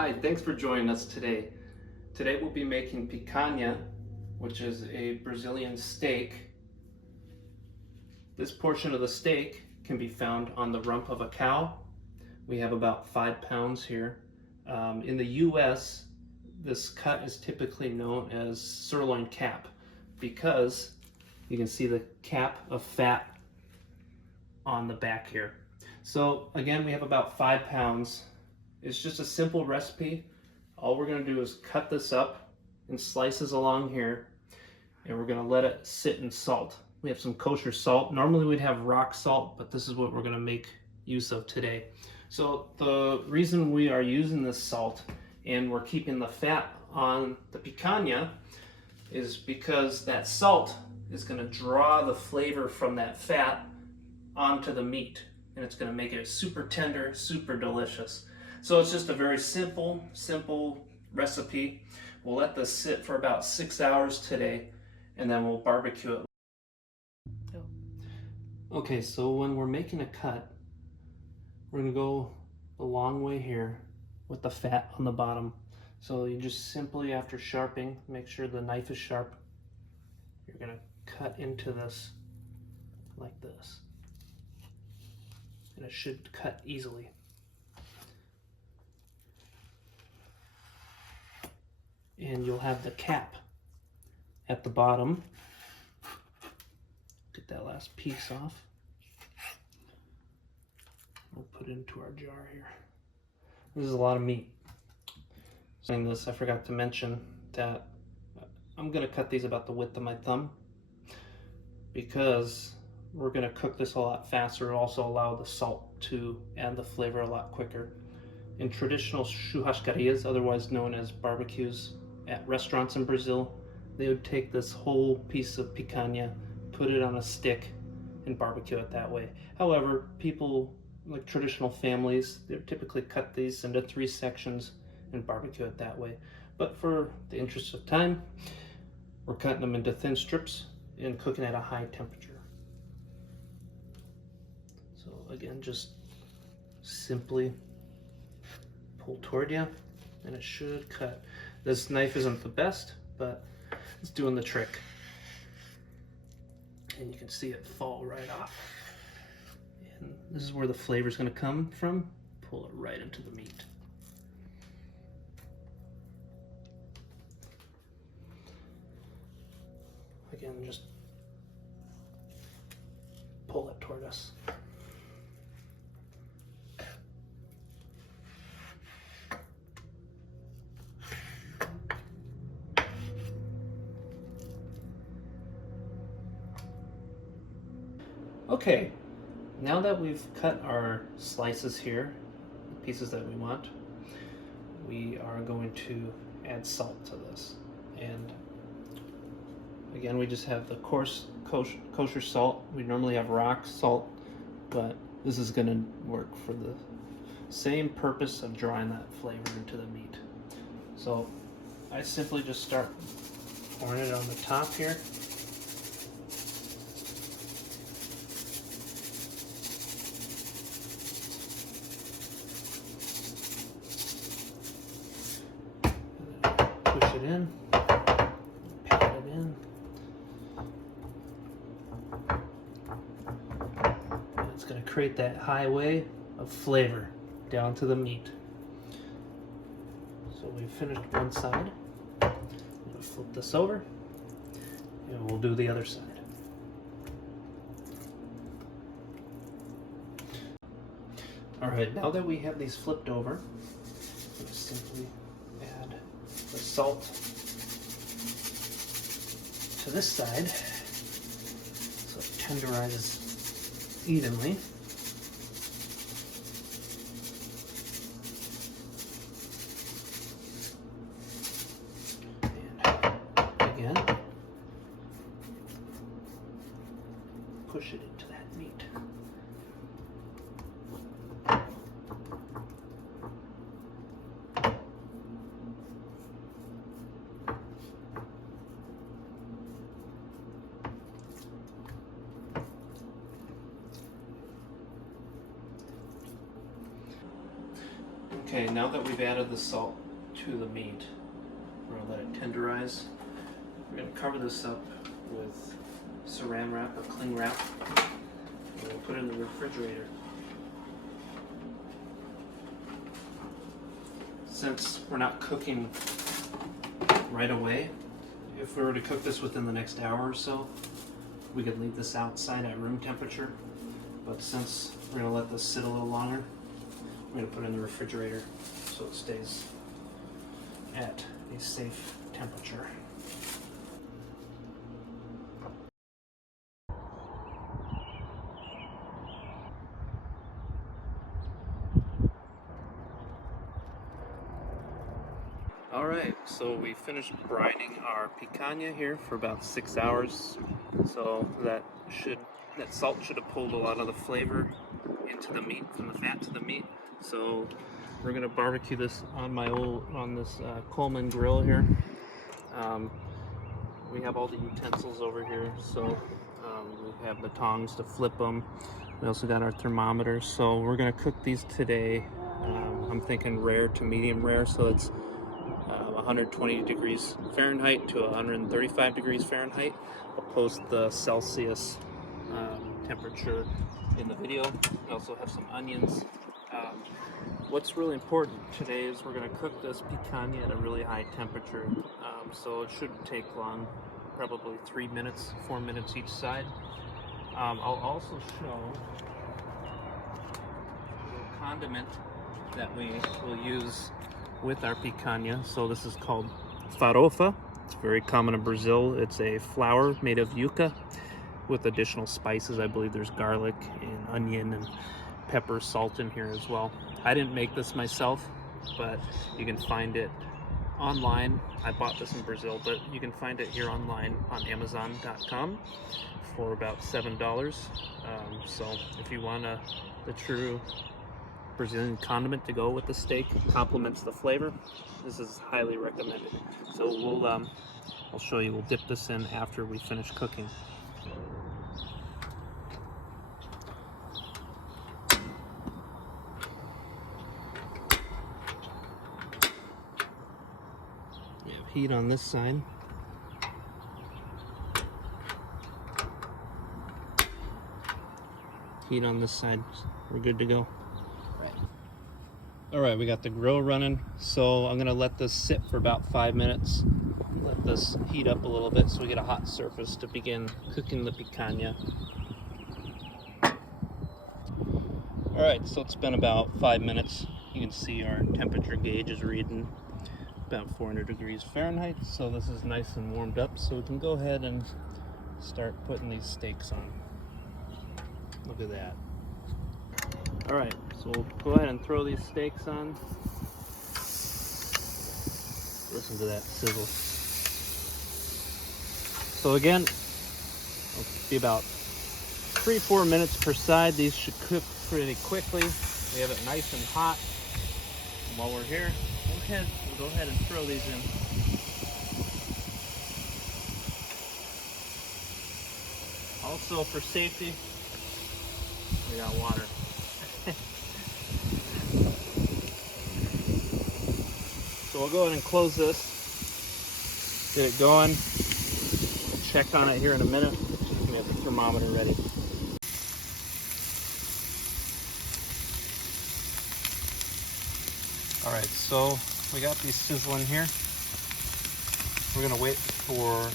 Hi, thanks for joining us today. Today we'll be making picanha, which is a Brazilian steak. This portion of the steak can be found on the rump of a cow. We have about 5 pounds here. In the US, this cut is typically known as sirloin cap because you can see the cap of fat on the back here. So again, we have about 5 pounds. It's just a simple recipe. All we're going to do is cut this up in slices along here, and we're going to let it sit in salt. We have some kosher salt. Normally we'd have rock salt, but this is what we're going to make use of today. So the reason we are using this salt and we're keeping the fat on the picanha is because that salt is going to draw the flavor from that fat onto the meat, and it's going to make it super tender, super delicious. So it's just a very simple recipe. We'll let this sit for about 6 hours today, and then we'll barbecue it. Okay, so when we're making a cut, we're gonna go a long way here with the fat on the bottom. So you just simply, after sharpening, make sure the knife is sharp. You're gonna cut into this like this. And it should cut easily. And you'll have the cap at the bottom. Get that last piece off. We'll put it into our jar here. This is a lot of meat. Saying this, I forgot to mention that I'm gonna cut these about the width of my thumb because we're gonna cook this a lot faster. It'll also allow the salt to add the flavor a lot quicker. In traditional churrascarias, otherwise known as barbecues at restaurants in Brazil, they would take this whole piece of picanha, put it on a stick, and barbecue it that way. However, people like traditional families, they typically cut these into 3 sections and barbecue it that way. But for the interest of time, we're cutting them into thin strips and cooking at a high temperature. So again, just simply pull toward you and it should cut. This knife isn't the best, but it's doing the trick. And you can see it fall right off. And this is where the flavor is going to come from. Pull it right into the meat. Again, just pull it toward us. Okay, now that we've cut our slices here, the pieces that we want, we are going to add salt to this. And again, we just have the coarse kosher salt. We normally have rock salt, but this is going to work for the same purpose of drawing that flavor into the meat. So I simply just start pouring it on the top here. Push it in, pat it in. And it's going to create that highway of flavor down to the meat. So we've finished one side. We'll flip this over and we'll do the other side. Alright, now that we have these flipped over, we'll simply add the salt to this side so it tenderizes evenly. And again, push it into that meat. Okay, now that we've added the salt to the meat, we're gonna let it tenderize. We're gonna cover this up with saran wrap or cling wrap. We're gonna put it in the refrigerator. Since we're not cooking right away, if we were to cook this within the next hour or so, we could leave this outside at room temperature. But since we're gonna let this sit a little longer, we're gonna put it in the refrigerator so it stays at a safe temperature. Alright, so we finished brining our picanha here for about 6 hours. So that salt should have pulled a lot of the flavor into the meat, from the fat to the meat. So we're gonna barbecue this on this Coleman grill here. We have all the utensils over here, so we have the tongs to flip them. We also got our thermometers. So we're gonna cook these today. I'm thinking rare to medium rare, so it's 120 degrees Fahrenheit to 135 degrees Fahrenheit. I'll post the Celsius temperature in the video. We also have some onions. What's really important today is we're going to cook this picanha at a really high temperature, so it shouldn't take long, probably 3 minutes, 4 minutes each side. I'll also show the condiment that we will use with our picanha. So this is called farofa. It's very common in Brazil. It's a flour made of yuca with additional spices. I believe there's garlic and onion and pepper, salt in here as well. I didn't make this myself, but you can find it online. I bought this in Brazil, but you can find it here online on Amazon.com for about $7. So if you want the true Brazilian condiment to go with the steak, complements the flavor, this is highly recommended. So I'll show you. We'll dip this in after we finish cooking. We have heat on this side. Heat on this side. We're good to go. All right, we got the grill running, so I'm gonna let this sit for about 5 minutes. Let this heat up a little bit so we get a hot surface to begin cooking the picanha. All right, so it's been about 5 minutes. You can see our temperature gauge is reading about 400 degrees Fahrenheit, so this is nice and warmed up, so we can go ahead and start putting these steaks on. Look at that. All right, so we'll go ahead and throw these steaks on. Listen to that sizzle. So again, it'll be about 3-4 minutes per side. These should cook pretty quickly. We have it nice and hot. And while we're here, we'll go ahead and throw these in. Also, for safety, we got water. So we'll go ahead and close this, get it going, check on it here in a minute. We have the thermometer ready. All right, so we got these sizzling here. We're gonna wait for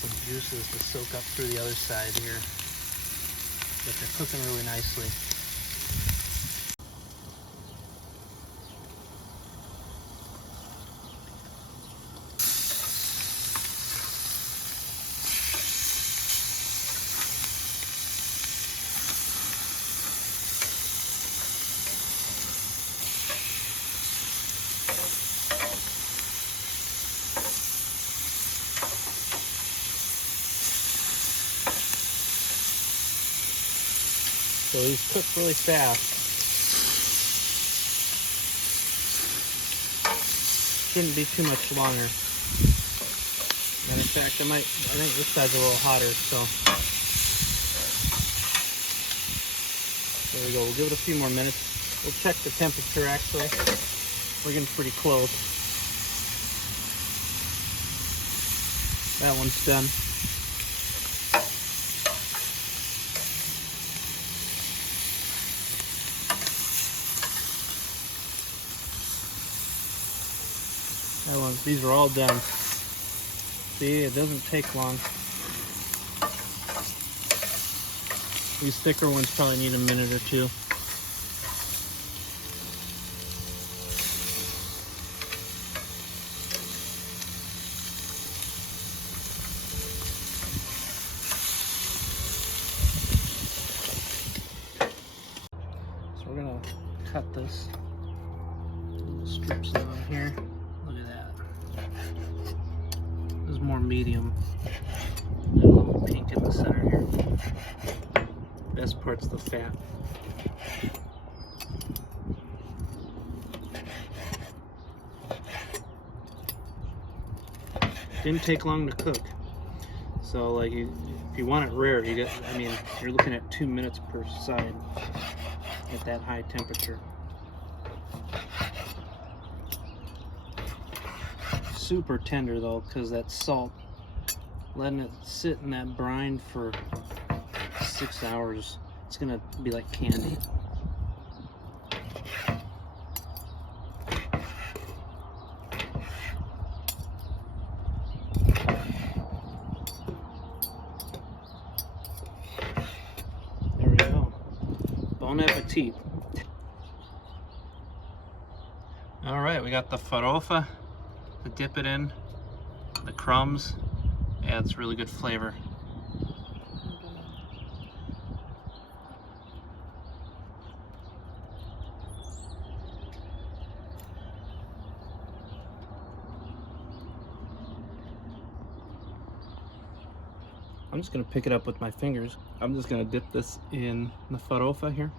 some juices to soak up through the other side here. But they're cooking really nicely. So these cook really fast. Shouldn't be too much longer. And in fact, I think this side's a little hotter, so. There we go, we'll give it a few more minutes. We'll check the temperature actually. We're getting pretty close. That one's done. These are all done. See, it doesn't take long. These thicker ones probably need a minute or two. So we're gonna cut this. Little strips on here. Look at that. This is more medium. A little pink in the center here. Best part's the fat. Didn't take long to cook. So like if you want it rare, you get, I mean, you're looking at 2 minutes per side at that high temperature. Super tender though, because that salt, letting it sit in that brine for 6 hours, it's gonna be like candy. There we go. Bon appetit. All right, we got the farofa to dip it in. The crumbs adds really good flavor. I'm just gonna pick it up with my fingers. I'm just gonna dip this in the farofa here.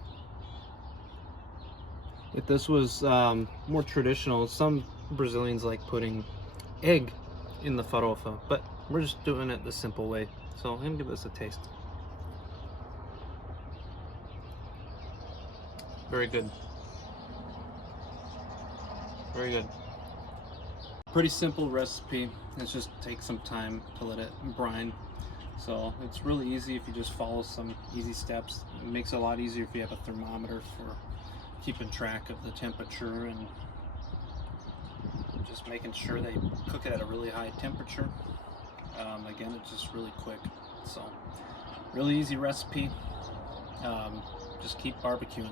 If this was more traditional, some Brazilians like putting egg in the farofa, but we're just doing it the simple way. So I'm gonna give this a taste. Very good. Very good. Pretty simple recipe. It just takes some time to let it brine. So it's really easy if you just follow some easy steps. It makes it a lot easier if you have a thermometer for keeping track of the temperature and just making sure they cook it at a really high temperature. Again, it's just really quick. So really easy recipe. Just keep barbecuing.